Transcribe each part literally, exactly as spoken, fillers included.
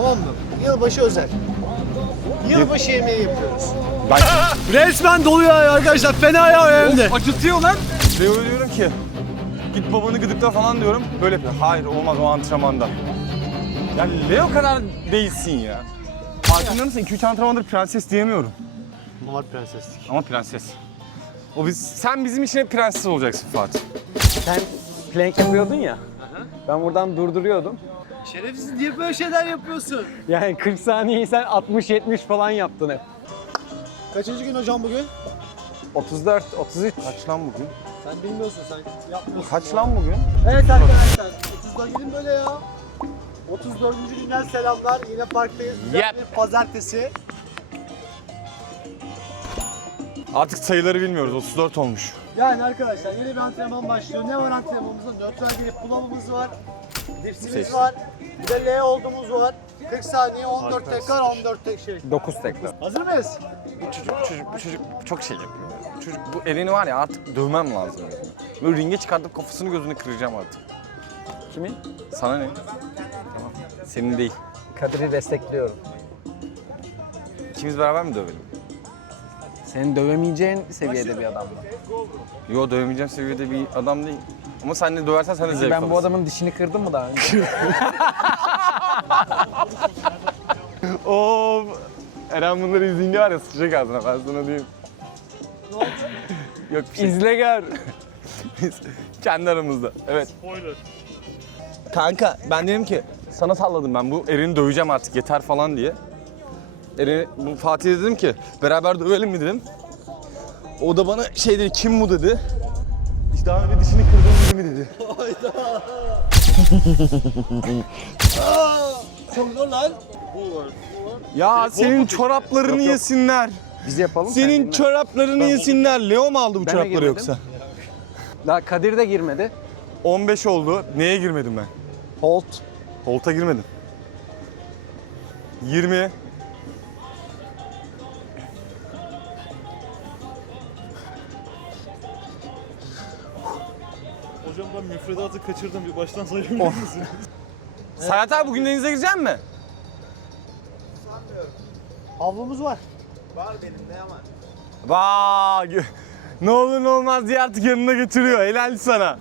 Tamam mı? Yılbaşı özel. Yılbaşı yemeği yapıyoruz. Ben... Resmen doluyor ya arkadaşlar. Fena ya hem de. Acıtıyor lan. Leo'ya diyorum ki git babanı gıdıkla falan diyorum. Böyle yapıyor. Hayır olmaz o antrenmanda. Yani Leo kadar değilsin ya. Farkında mısın? iki üç antrenmandır prenses diyemiyorum. Normal prenseslik. Ama prenses. O biz, sen bizim için hep prenses olacaksın Fatih. Sen plank yapıyordun ya. Ben buradan durduruyordum. Şerefsiz niye böyle şeyler yapıyorsun? Yani kırk saniyeyi sen altmış yetmiş falan yaptın hep. Kaçıncı gün hocam bugün? otuz dört, otuz üç. Kaç lan bugün? Sen bilmiyorsun, sen yapmıyorsun. Kaç lan bugün? Evet arkadaşlar, otuzda gelin böyle ya. otuz dördüncü günden selamlar. Yine parktayız. Güzel Yep. bir pazartesi. Artık sayıları bilmiyoruz. otuz dört olmuş. Yani arkadaşlar yeni bir antrenman başlıyor. Ne var antrenmanımızda? Nötral bir pull-up'ımız var. Dipsimiz Seçtim. var. Bir de L olduğumuz var. kırk saniye, on dört tekrar, on dört tek şey. dokuz tekrar. Hazır mıyız? Bu çocuk, bu çocuk, bu çocuk çok şey yapıyor. Bu çocuk, bu elini var ya artık dövmem lazım. Böyle ringe çıkartıp kafasını gözünü kıracağım artık. Kimin? Sana ne? Tamam. Senin değil. Kadir'i destekliyorum. İkimiz beraber mi dövelim? Senin dövemeyeceğin seviyede bir adam. Yo dövemeyeceğim seviyede bir adam değil. Ama sen de döversen sen de zevk Ben bu alırsın. adamın dişini kırdım mı daha önce? Of! Eren bunları izleyince var ya sıçacak ağzına ben sana diyeyim. Ne oldu? Yok bir şey. İzle gör. Biz kendi aramızda. Evet. Spoiler. Kanka ben dedim ki sana salladım ben bu Eren'i döveceğim artık yeter falan diye. Eren'i bu Fatih'e dedim ki beraber dövelim mi dedim. O da bana şey dedi kim bu dedi. İşte daha önce dişini kırdığım biri mi dedi. Hayda. Çok zor lan. Ya senin çoraplarını yesinler. Biz yapalım. Senin çoraplarını yesinler. Leo mu aldı bu Ben de çorapları girmedim. yoksa? Daha Kadir de girmedi. on beş oldu. Neye girmedim ben? Holt. Holt'a girmedim. yirmi. Hocam ben müfredatı kaçırdım. Bir baştan sayabilir misiniz? Serhat abi bugün denize girecek mi? Havlumuz var. Vaa! Ne olur ne olmaz diye artık yanına götürüyor. Helal sana.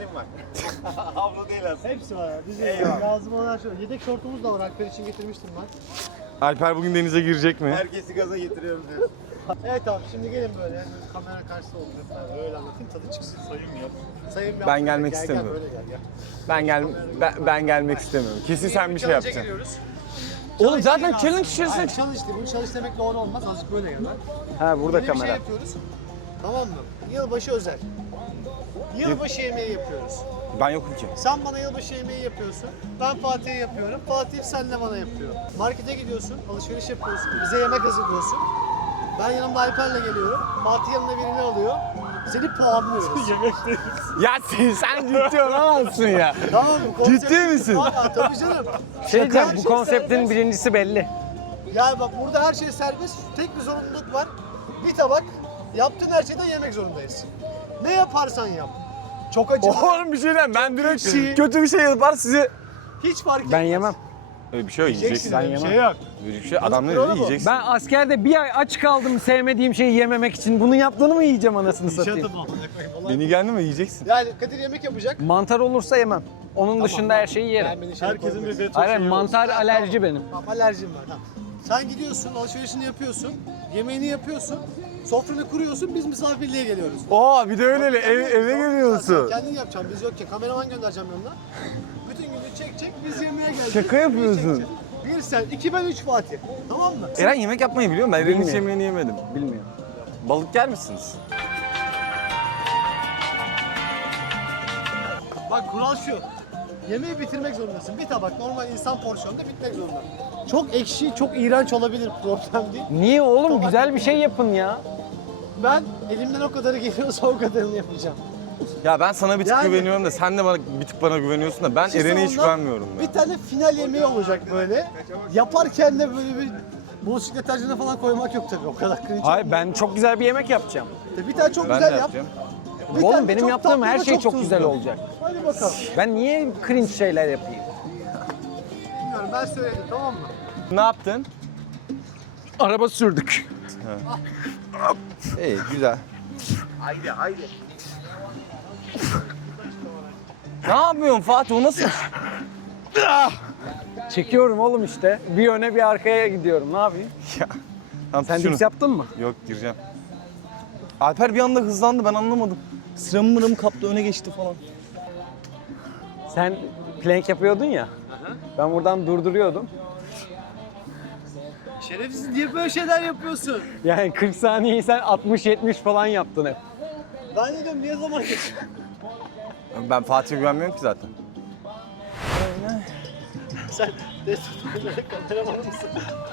Hepsi var. Bize lazım olan her şey var. Yedek şortumuz da var. Alper için getirmiştim ben. Alper bugün denize girecek mi? Herkesi gaza getiriyorum diyor. Evet abi şimdi gelin böyle. Yani kamera karşısında olun lütfen. Öyle anlatayım tadı çıksın. Sayım yap. Sayın bir Ben anlatayım. gelmek Gel, istemiyorum. Gel, böyle gel, gel. Ben gel ben, ben gelmek istemiyorum. Kesin sen bir şey Challenge'a yapacaksın. giriyoruz. Oğlum zaten Challenge challenge aslında. Hayır, içerisinde. challenge değil. Bunu challenge demek doğru olmaz. Azıcık böyle gel lan. Ha burada Yeni bir şey kamera. yapıyoruz. Tamam mı? Yılbaşı özel. Yılbaşı yemeği yapıyoruz. Ben yokum ki. Sen bana yılbaşı yemeği yapıyorsun. Ben Fatih'e yapıyorum. Fatih senle bana yapıyor. Markete gidiyorsun, alışveriş yapıyorsun. Bize yemek hazırlıyorsun. Ben yanımda Alper'le geliyorum. Fatih yanına birini alıyor. Seni puanlıyoruz. Yemekteyiz. Ya sen, sen ciddi olamazsın ya. Tamam mı? Konseptimiz Ciddi misin? var ya, tabii canım. Şey Şaka, diyeceğim, her bu şey konseptin serbest. birincisi belli. Yani bak burada her şey serbest. Tek bir zorunluluk var. Bir tabak. Yaptığın her şeyden yemek zorundayız. Ne yaparsan yap. Çok acı. Oğlum bir şey diyeyim. Ben direkt ekşi. kötü bir şey yapar sizi. Hiç fark etmez. Ben yemem. Öyle bir şey yok. Yiyeceksin. Yiyeceksin. öyle bir yemem. şey yok. Böyle bir şey adam ne kuralı dedi bu. yiyeceksin. Ben askerde bir ay aç kaldım sevmediğim şeyi yememek için. Bunun yaptığını mı yiyeceğim anasını satayım? Beni geldi mi yiyeceksin. Yani Kadir yemek yapacak. Mantar olursa yemem. Onun dışında her şeyi yerim. Ben beni şey Herkesin bir koymayayım. veto Hayır, şeyi mantar olsun. alerji benim. Tamam, alerjim var. Tamam. Sen gidiyorsun, alışverişini yapıyorsun, yemeğini yapıyorsun, sofranı kuruyorsun, biz misafirliğe geliyoruz. Oo bir de öyle ev, eve Sen geliyorsun. kendin yapacaksın, biz yok ya. Kameraman göndereceğim yanına. Bütün günü çek çek, biz yemeğe geleceğiz. Şaka yapıyorsun. Çekeceğiz. Bir sen, iki ben, üç Fatih. Tamam mı? Eren yemek yapmayı biliyor mu? Ben Eren'in hiç Bilmiyorum. yemeğini yemedim. Bilmiyorum. Balık yer misiniz? Bak kural şu. Yemeği bitirmek zorundasın. Bir tabak normal insan porsiyonunda bitmek zorunda. Çok ekşi, çok iğrenç olabilir, problem değil. Niye oğlum? Güzel bir şey yapın ya. Ben elimden o kadarı geliyorsa o kadarını yapacağım. Ya ben sana bir tık Yani- güveniyorum da sen de bana bir tık bana güveniyorsun da ben İşte Eren'e hiç ondan güvenmiyorum ya. Bir tane final yemeği olacak böyle. Yaparken de böyle bir bulaşık deterjanı falan koymak yok tabii o kadar cringe. Hayır, ben çok güzel bir yemek yapacağım. olmuyor. Bir tane çok Ben de güzel yap. yapacağım. Bir Oğlum tane benim çok yaptığım tatlı her da şey çok tuzlu. güzel olacak. Hadi bakalım. Ben niye cringe şeyler yapayım? yapmıyorum. Ben söyledim, tamam mı? Ne yaptın? Araba sürdük. İyi, güzel. Haydi haydi. Ne yapıyorsun Fatih? O nasıl? Çekiyorum oğlum işte. Bir öne bir arkaya gidiyorum. Ne yapayım? ya. Tamam, Sen şunu. dips yaptın mı? Yok, gireceğim. Alper bir anda hızlandı, ben anlamadım. Sıramı mırımı kaptı, öne geçti falan. Sen plank yapıyordun ya. Ben buradan durduruyordum. Şerefsiz niye böyle şeyler yapıyorsun? Yani kırk saniyeyi sen altmış yetmiş falan yaptın hep. Ben de diyorum niye zaman geçiyor? Ben Fatih'e güvenmiyorum ki zaten. Sen desteklerine kameraman mısın?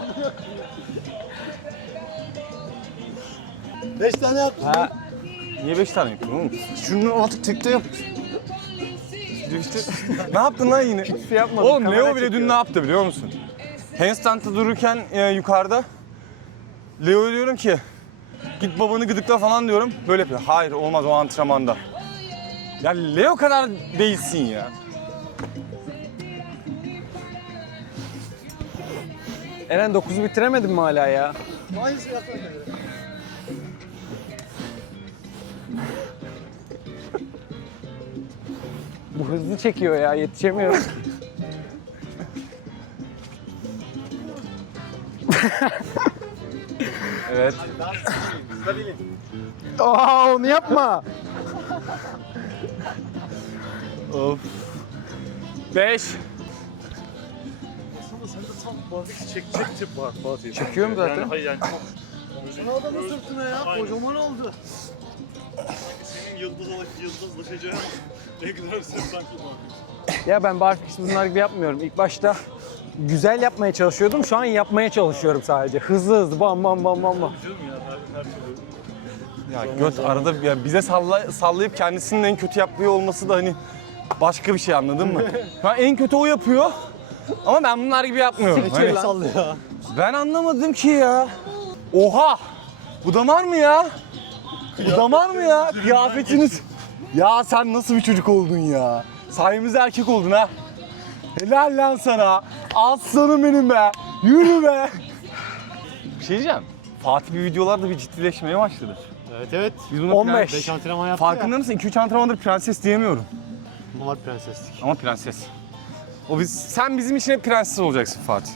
Beş tane yaptın. Ha, Niye beş tane yapıyorsun oğlum? Şunu artık tekte yap. İşte, ne yaptın lan yine? hiçbir şey yapmadım. Oğlum Kamera Leo bile dün çekiyor. ne yaptı biliyor musun? Handstand'da dururken e, yukarıda Leo'ya diyorum ki git babanı gıdıkla falan diyorum. Böyle yapıyor. Hayır olmaz o antrenmanda. Ya Leo kadar değilsin ya. Eren dokuzu bitiremedin mi hala ya? Aynısı yaptın. Bu hızlı çekiyor ya, yetişemiyorum. Evet. Aa, onu yapma. Of. Beş. Aslında sende tam barbik çekecek tip var Fatih. Çekiyorum zaten. Yani hayır yani çok Ne adamın sırtına ya? Aynen. Kocaman oldu. senin yıldız olarak yıldızlaşacağın ne kadar sen sanki barbik. Ya ben barfix bunlar gibi yapmıyorum. İlk başta güzel yapmaya çalışıyordum. Şu an yapmaya çalışıyorum sadece. Hızlı hızlı bam bam bam bam bam. Canım ya her, her türlü. Ya göt arada ya bize salla, sallayıp kendisinin en kötü yapıyor olması da hani başka bir şey, anladın mı? Ha, en kötü o yapıyor. Ama ben bunlar gibi yapmıyorum. Hani Sallıyor. ben anlamadım ki ya. Oha! Bu damar mı ya? Bu damar mı ya? Kıyafetiniz. Ya sen nasıl bir çocuk oldun ya? Sayemizde erkek oldun ha. Helal lan sana. Aslanım benim be. Yürü be. Bir şey diyeceğim. Fatih bir videolarda bir ciddileşmeye başladı. Evet evet. Biz buna on beş. prens- Beş antrenman yaptı Farkında mısın? iki üç antrenmandır prenses diyemiyorum. ya. Normal prenseslik. Ama prenses. O biz, sen bizim için hep prenses olacaksın Fatih.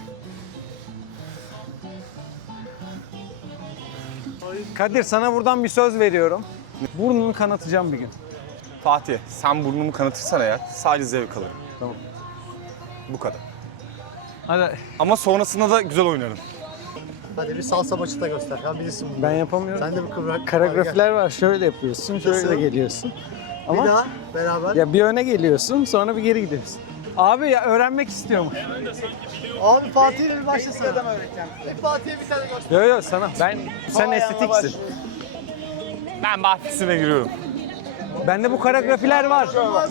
Kadir, sana buradan bir söz veriyorum. Burnunu kanatacağım bir gün. Fatih, sen burnumu kanatırsan eğer sadece zevk alırım. Tamam. Bu kadar. Hadi, Ama sonrasında da güzel oynarım. Hadi bir salsa maçı da göster. Ben bilirsin bunu. ben yapamıyorum. Sen de bir kıvrak. Koreografiler var. Şöyle yapıyorsun, şöyle Nasıl? geliyorsun. Bir Ama daha beraber. ya bir öne geliyorsun, sonra bir geri gidiyorsun. Abi ya öğrenmek istiyorum. Abi Fatih'e bir başlasana. Adam öğreteceğim. Bir Fatih'e bir tane göster. Yo yo sana. Ben sen estetiksin. Ben bahçesine giriyorum. Bende bu koreografiler var.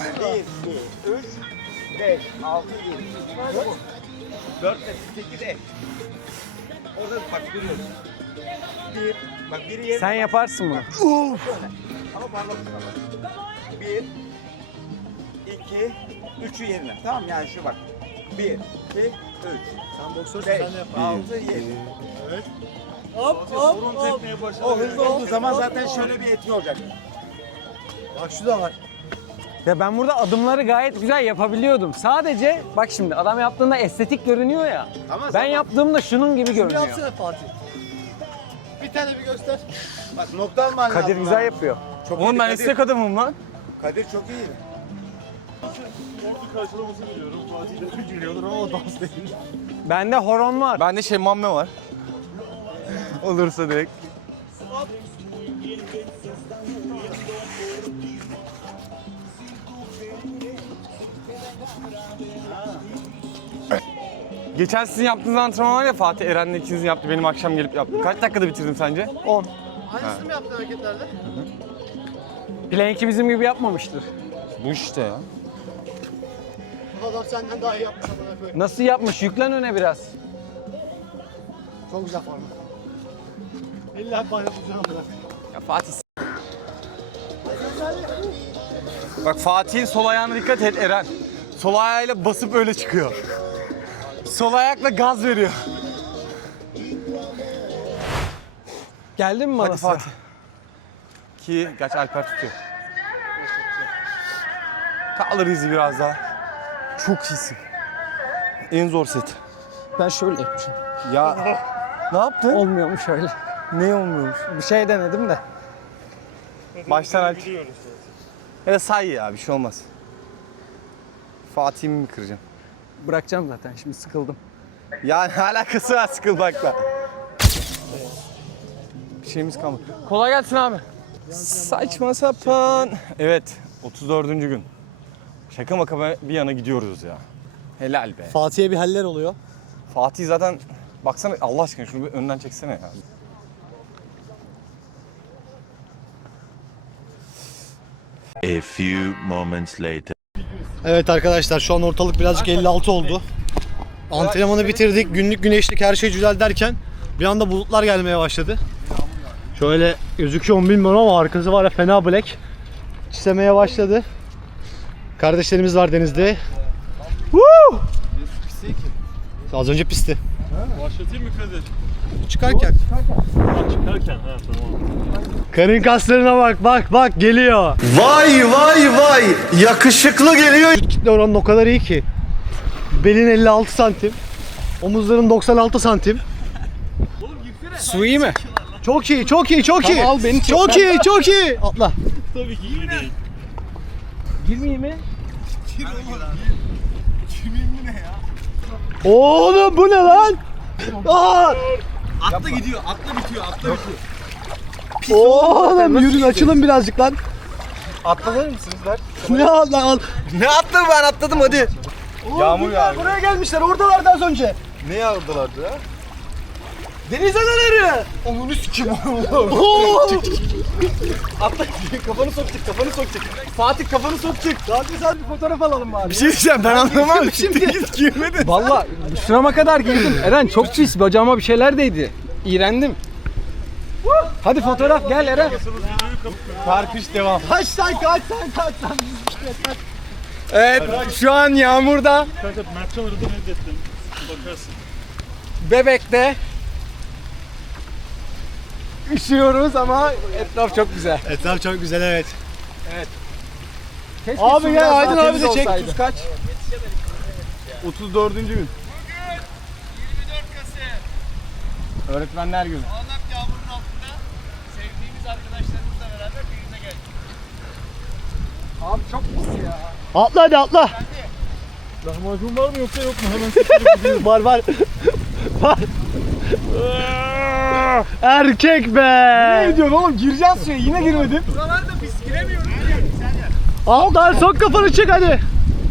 Sen yaparsın bunu. Bir, iki, üçü yerine. Tamam yani şu bak. Bir, iki, üç, Sen boksörsün beş, sen de yap. altı, yedi. Evet. Hop hop Burun hop. tekmeye başladı. O hızlı olduğu zaman zaten şöyle bir etki olacak. Bak şu da var. Ya ben burada adımları gayet güzel yapabiliyordum. Sadece bak şimdi adam yaptığında estetik görünüyor ya. Ama Ben sen bak- yaptığımda şunun gibi Bir görünüyor. yapsana Fatih. Bir tane bir göster. Bak nokta alman lazım. Kadir ha. güzel yapıyor. Çok Oğlum iyi ben Kadir. istek adamım lan. Kadir çok iyi. Ordu karşılaması veriyorum Fatih'le. Geliyorlar ama o dans değil. Bende horon var. Bende şey mamme var. Olursa direkt. Geçen sizin yaptığınız antrenman var ya, Fatih Eren'le ikinizin yaptı, benim akşam gelip yaptım. Kaç dakikada bitirdim sence? on. Aynısını mı yaptın hareketlerde? Plank'i bizim gibi yapmamıştır. Bu işte ya. Bu adam senden daha iyi yapmış amına koyayım. Nasıl yapmış? Yüklen öne biraz. Çok güzel forma. İlla bana yapacağım bırak. Ya Fatih s- Bak Fatih'in sol ayağına dikkat et Eren. Sol ayağıyla basıp öyle çıkıyor. Sol ayakla gaz veriyor. Geldin mi bana Hadi Fatih. Ki gerçi Alper tutuyor. Kaldır izi biraz daha. Çok iyisin. En zor set. Ben şöyle yapmışım. Ya ne yaptın? Olmuyormuş öyle. Ne olmuyormuş? Bir şey denedim de. Baştan aç. Biliyoruz. Ya da say ya bir şey olmaz. Fatih'i mi kıracağım? Bırakacağım zaten şimdi sıkıldım. Ya ne alakası var sıkılmakla? Bir şeyimiz kalmadı. Kolay gelsin abi. Saçma sapan. Evet, otuz dördüncü gün. Şaka maka bir yana gidiyoruz ya. Helal be. Fatih'e bir haller oluyor. Fatih zaten baksana Allah aşkına şunu bir önden çeksene ya. A few moments later. Evet arkadaşlar şu an ortalık birazcık elli altı oldu. Antrenmanı bitirdik. Günlük güneşlik her şey güzel derken bir anda bulutlar gelmeye başladı. Şöyle gözüküyor mu bilmiyorum ama arkası var ya fena black. Çisemeye başladı. Kardeşlerimiz var denizde. Woo! Az önce pisti. Başlatayım mı Kadir? Çıkarken. Ha, çıkarken. Ha tamam. Karın kaslarına bak bak bak geliyor. Vay vay vay yakışıklı geliyor. Vücut kitle oranın o kadar iyi ki. Belin elli altı santim. Omuzların doksan altı santim. Su iyi mi? Çok iyi, çok iyi, çok iyi. Tamam, al beni çek. Çok iyi, çok iyi. Atla. Tabii ki iyi değil. Girmeyeyim mi? Oğlum bu ne lan? Aa! Atla gidiyor, atla bitiyor, atla bitiyor. Oğlum yürün açılın birazcık lan. Atlanır mısınız lan? Ne al lan al. Ne attım ben atladım hadi. Yağmur yağıyor. Buraya gelmişler oradalardı az önce. Ne yağırdılardı ya? Deniz anaları. Onu sikeyim. Oo! Atla kafanı sokacak kafanı sokacak. Fatih kafanı sokacak. Daha güzel bir fotoğraf alalım bari. Bir şey diyeceğim ben anlamam şimdi. Hiç girmedin. Valla şurama kadar girdim. Eren çok pis. Bacağıma bir şeyler değdi. İğrendim. Hadi fotoğraf gel Eren. Karkış devam. Kaç lan kaç lan kaç lan. Evet şu an yağmurda Kanka Mertcan aradı reddettim. Bakarsın. Bebek'te üşüyoruz ama etraf çok güzel. Etraf çok güzel evet. Keşke Abi su gel, biraz Aydın daha abi de temiz çek. olsaydı. Tuz kaç? otuz dördüncü gün. Öğretmenler günü. Abi çok pis ya. Atla hadi atla. Lahmacun var mı yoksa yok mu? Hemen seçelim gidiyorum. Var var. Var. Erkek be. Ne diyorsun oğlum gireceğiz suya yine girmedim. Al dal sok kafanı çık hadi.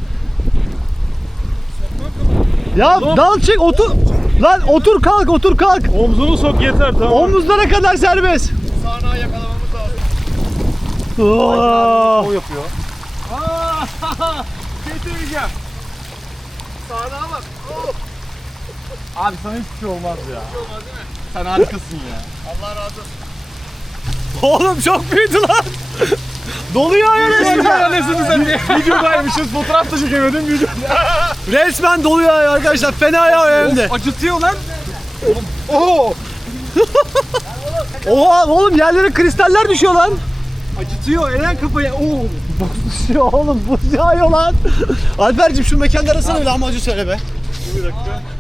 Ya dal çık otur. Lan otur kalk otur kalk. Omzunu sok yeter tamam. Omuzlara kadar serbest. Sağına yakalamamız lazım. Oo. O yapıyor. Getireceğim. Sağına bak. Abi sana hiçbir şey olmaz ya. Hiç olmaz değil mi? Sen harikasın ya. Allah razı olsun. Oğlum çok büyüdü lan. Doluyor ya resmen. Videodaymışız fotoğraf da çekemedim video. Resmen doluyor ya arkadaşlar. Fena ya hem de. Acıtıyor lan. Oo. Oha oğlum yerlere kristaller düşüyor lan. Acıtıyor Eren kafayı. Oo. Buz düşüyor oğlum buz yağıyor lan. Alper'cim şu mekanda arasana bir lahmacun söyle be. Bir dakika.